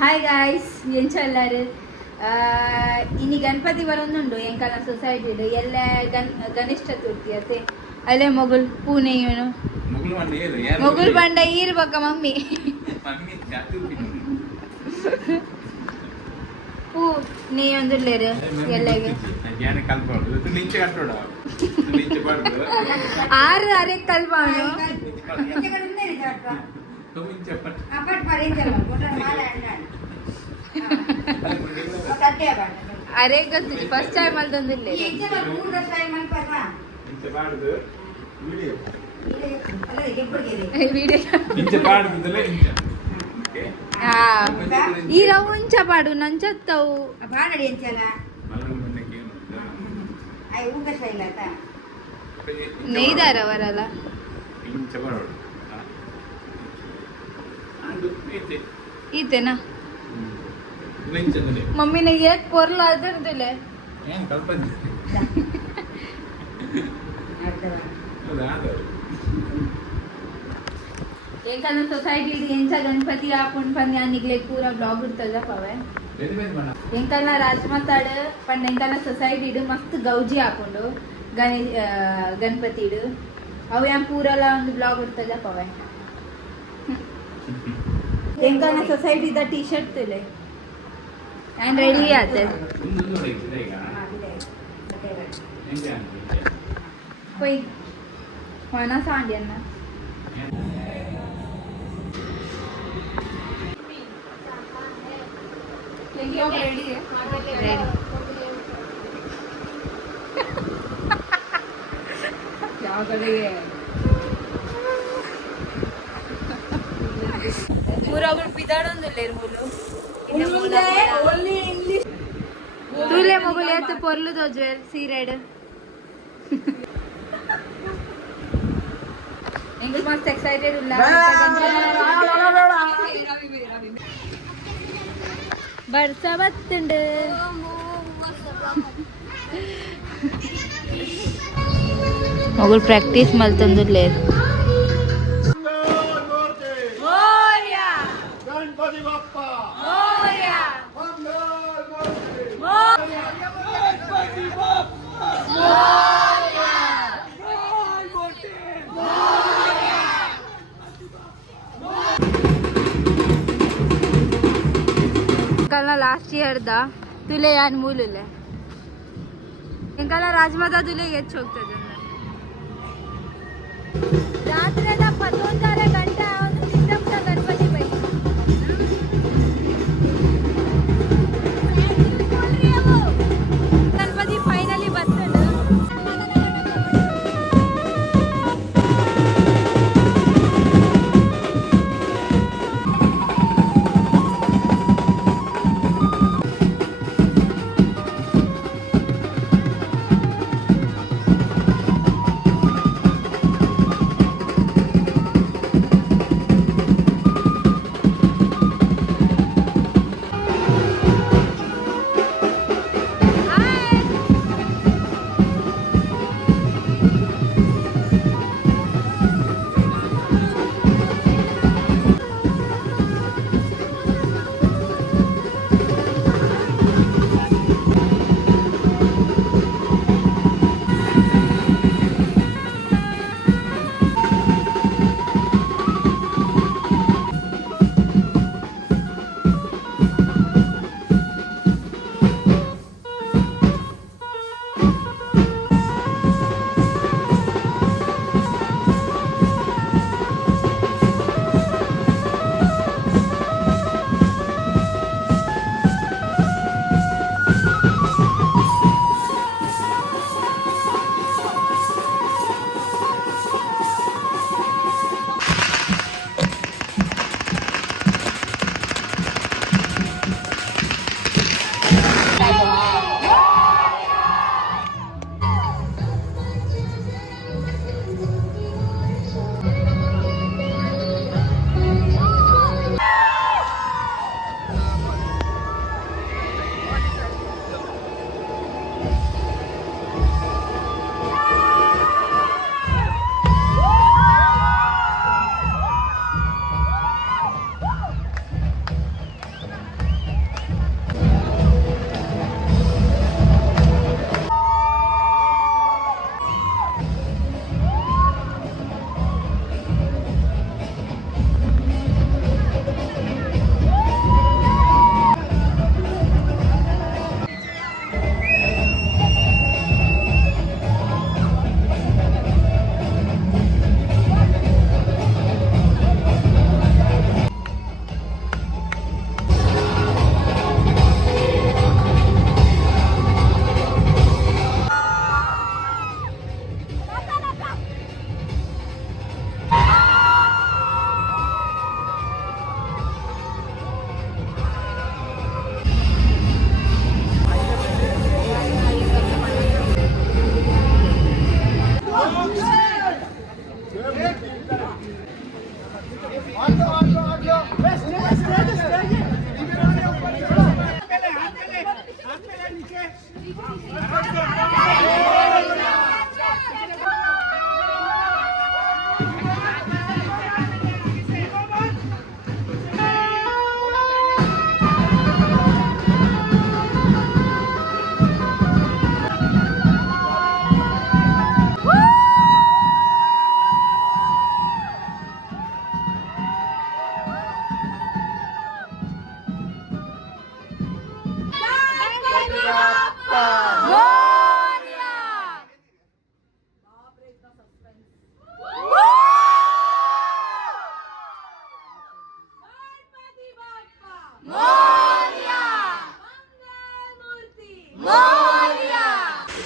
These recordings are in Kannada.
ಹಾಯ್ ಗಾಯ್ಸ್ ಎಂಚಲ್ಲಾರು ಇನಿ ಗಣಪತಿ ಬರೋದುಂಡು ಎಂಕಲ್ನ ಸೊಸೈಟಿಡು ಎಲ್ಲ ಗಣೇಶ ಚತುರ್ಥಿ ಅತ್ತೆ ಅಲ್ಲೇ ಮೊಗುಲ್ ಪೂನೆ ಇವನು ಮೊಗುಲ್ ಬಂಡ ಈರ್ಬಕ್ಕ ಮಮ್ಮಿ ಪೂ ನೀ ಒಂದುಲ್ಲೇರು ಎಲ್ಲಗೆ ಆರು ಅರೆ ಕಲ್ಬಾನು ಅರೆ ಗೊತ್ತಿಲ್ಲ ಫಸ್ಟ್ ಟೈಮ್ ಅಲ್ಲಿ ತಂದಿಲ್ಲ ఈ రవ్వ ఉంచా పాడు నంచొత్తావు బాడడి ఎంచలా ఐ ఊగ శైలత నెయ్దార వరల ಈತೇನಾ ಮಮ್ಮಿ ನಾ ಏಕ್ ಪೊರ್ಲ ಅದರ್ದಿಲ್ಲ एखादा सोसायटी यांचा गणपती आपण पण या निघले पुरा ब्लॉग उरतला पवे ಎಂಕಲ್ನ ರಾಜಮಾತಾಡ ಪಂಡ ಎಂಕಲ್ನ ಸೊಸೈಟಿಡು ಮಸ್ತ್ ಗೌಜಿ ಹಾಕೊಂಡು ಗಣಪತಿಡು ಅವು ಯಾನ್ ಪೂರಲ್ಲ ಒಂದು ಬ್ಲಾಗ್ ಉರ್ತದ ಪವೆ ಎಂಕಲ್ನ ಸೊಸೈಟಿದ ಟೀ ಶರ್ಟ್ ತುಲೆ ಆ್ಯಂಡ್ ರೆಡಿ ಆತೆ ಕೊಯ್ ಹೊನ ಸಾಂಡಿ ಅನ್ನ रेडी है रेडी क्या करेंगे पूरा गुण पिदाडों दुल्लेर बोलो ओनली इंग्लिश तुले मोगले तो पोरलु दो ज्वेल सी रेड इंग्लिश मस्त एक्साइटेड उल्ला ಬರ್ಸ ಬತ್ತುಂಡು ಮಗಳು ಪ್ರಾಕ್ಟೀಸ್ ಮಲ್ತಂದುಲ್ಲೇರು ಗಣಪತಿ ಬಪ್ಪ इंकल्ना लास्ट इयर दा तुले यान मूलुले इंकल्ना राजमाता तुले येच ಹೋಗ್ತದೆ ರಾತ್ರಿದ 11:30 ಗಂಟೆ ಆವದು ಸಿದ್ದಪ್ಪ ಗಣಪತಿ ಬೈ ಗಣಪತಿ ಫೈನಲಿ ಬಂತಂಡು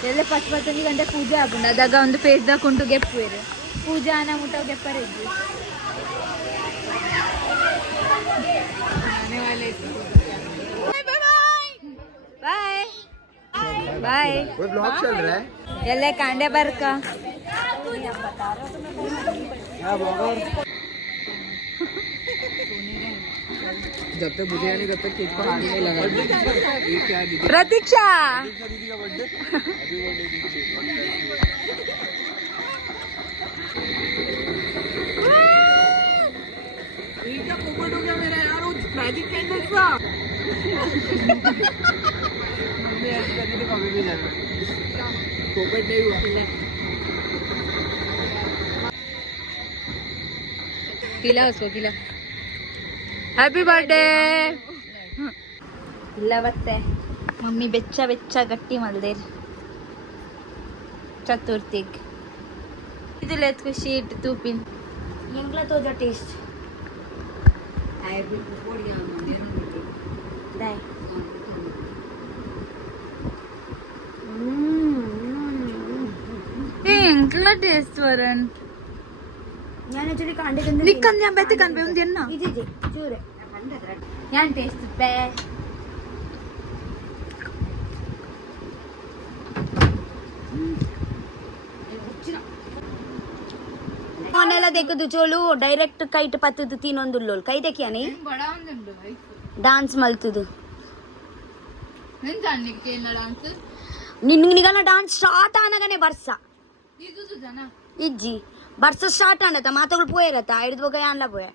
ಎಲ್ಲ 10-11 ಗಂಟೆ ಪೂಜೆ ಆಗುಂಡು ಅದಾಗ ಒಂದು ಫೇಸ್ ದಾಕೊಂಡು ಗೆಪ್ಪುವೇರು ಪೂಜೆ ಆನ ಮುಟ್ಟ ಗೆಪ್ಪರೆ ಇದ್ವಿ ಬಾಯ್ ಬಾಯ್ कोई ब्लॉग चल रहा है ಎಲ್ಲ ಕಾಂಡೆ ಬರ್ಕ क्या ब्लॉगर जब तक मुझे नहीं तब तक केक पर आने नहीं लगा ये क्या दीदी ಪ್ರತೀಕ್ಷಾ दीदी का बर्थडे हैप्पी बर्थडे दीदी ये क्या पोपट हो गया मेरा यार वो मैजिक कैंडल्स का मम्मी ऐसे करने तो कभी भी जाना पोपट नहीं हुआ ಕಿಲಾ उसको ಕಿಲಾ ಹ್ಯಾಪಿ ಬರ್ಡೇ ಇಲ್ಲ ಬತ್ತೆ ಮಮ್ಮಿ ಬೆಚ್ಚ ಬೆಚ್ಚ ಗಟ್ಟಿ ಮಲ್ದೇರ್ ಚತುರ್ಥಿಗ್ ಇದು ಲೆತ್ ಖುಷಿ ಇಟ್ಟು ತೂಪಿನ್ ಎಂಗ್ಲ ತೋಜ ಟೇಸ್ಟ್ ದಾಯ್ ಎಂಕ್ಲ ಟೇಸ್ಟ್ ವರನ್ ഞാൻ ആക്ച്വലി കാണ്ടേ നിക്കൻ ഞാൻ ബെത്ത് കൻ ബെം ദിന്ന ഇത് ചൂരെ ഞാൻ ടേസ്റ്റ് ബേ ಮೊನ್ನೆಲ್ಲ ತೆಗೆದು ಚೋಳು ಡೈರೆಕ್ಟ್ ಕೈಟ್ ಪತ್ತದು ತಿನ್ನೊಂದುಲ್ಲೋಳು ಕೈ ತೆಕ್ಯಾನಿ ಬಡಾ ಒಂದುಂಡು ಡಾನ್ಸ್ ಮಲ್ತದು ನಿನ್ ಜಾನ್ಲಿಕ್ಕೆ ಇಲ್ಲ ಡಾನ್ಸ್ ನಿನ್ನಿಗನ ಡಾನ್ಸ್ ಸ್ಟಾರ್ಟ್ ಆನಗನೆ ಬರ್ಸ ಇದು ಜನ इज्जी बरसा स्टार्ट आना था माता को पोए रहता आयुर्द वो गया आनला पोया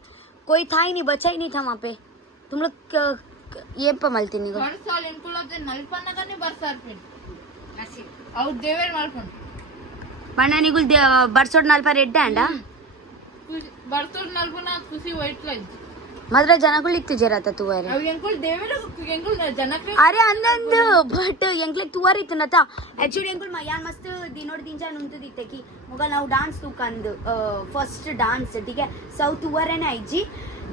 कोई था ही नहीं बचा ही नहीं था वहाँ पे तुम लोग ये पर मलती नहीं हर साल इनको लगते नलपन्न करने बरसात पे और देवर मालपन पन्ना निकुल बरसोड नाल पर रेड अंडा बरसोड नलपन खुशी वाइट लाइट मदर जनकुल इक्ति जराता तू अरे अब इनको देवर इनको जनक अरे अंदंद बट ಎಂಕ್ಲೆ ತುವರ್ ಇತ್ತು ನತ ಆಕ್ಚುಲಿ ಎಂಕುಲ್ ಯಾನ್ ಮಸ್ತ್ ದಿನೋಡ್ ದಿನ ನುಂತದಿತ್ತೆ ಕಿ ಮುಗ ನಾವು ಡಾನ್ಸ್ ತುಕಂದು ಫಸ್ಟ್ ಡಾನ್ಸ್ ಟೀಕೆ ಸೌ ತುವರೇನೆ ಐಜಿ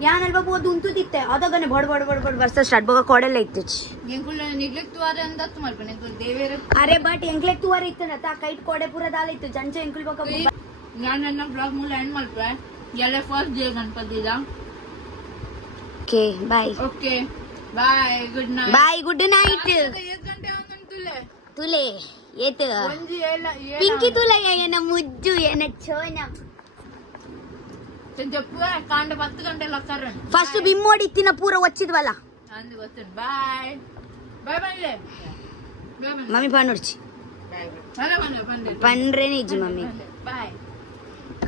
ಯಾನ್ ಅಲ್ವಾ ಬೋದು ಉಂತದಿತ್ತೆ ಅದಾಗನೆ ಬಡ್ ಬಡ್ ಬಡ್ ಬಡ್ ಬರ್ಸ ಸ್ಟಾರ್ಟ್ ಬಗ ಕೊಡೆಲ್ಲ ಇತ್ತಿಚ್ इनको निग्लेक्ट तुआरे अंदर तुम मालपन इनको देवर अरे बट ಎಂಕ್ಲೆ ತುವರ್ ಇತ್ತು ನತ ಕೈಟ್ ಕೊಡೆ ಪೂರ ದಾಲ ಇತ್ತು ಜಂಚೆ ಎಂಕುಲ್ ಬಗ ನಾನು ನನ್ನ ಬ್ಲಾಗ್ ಮೂಲ ಎಂಡ್ ಮಾಡ್ಪ ಎಲ್ಲ ಫಸ್ಟ್ ಡೇ ಗಣಪತಿದ okay bye okay bye good night bye good night 8 ಗಂಟೆ ಆಗುಂತುಲೆ ತುಲೆ ಏತ ಒಂಜಿ ಎಲ್ಲ ಪಿಂಕಿ ತುಲೆ ಏನ ಮುಜ್ಜು ಏನ ಚೋನ ಜಪ್ಪು ಕಾಂಡ 10 ಗಂಟೆ ಲಕ್ಕರ ಫಸ್ಟ್ ಬಿಮ್ಮೋಡಿ ಇತ್ತಿನ ಪೂರ ಒಚ್ಚಿದ್ವಲ್ಲ ಅಂದು ಗೊತ್ತು ಬಾಯ್ ಬಾಯ್ ಬಂದೆ ಮಮ್ಮಿ ಪಾನೋಡ್ಚಿ ಬಾಯ್ ಬಂದೆ ಪಂಡ್ರೇನೆ ಇಜ್ಜಿ ಮಮ್ಮಿ ಬಾಯ್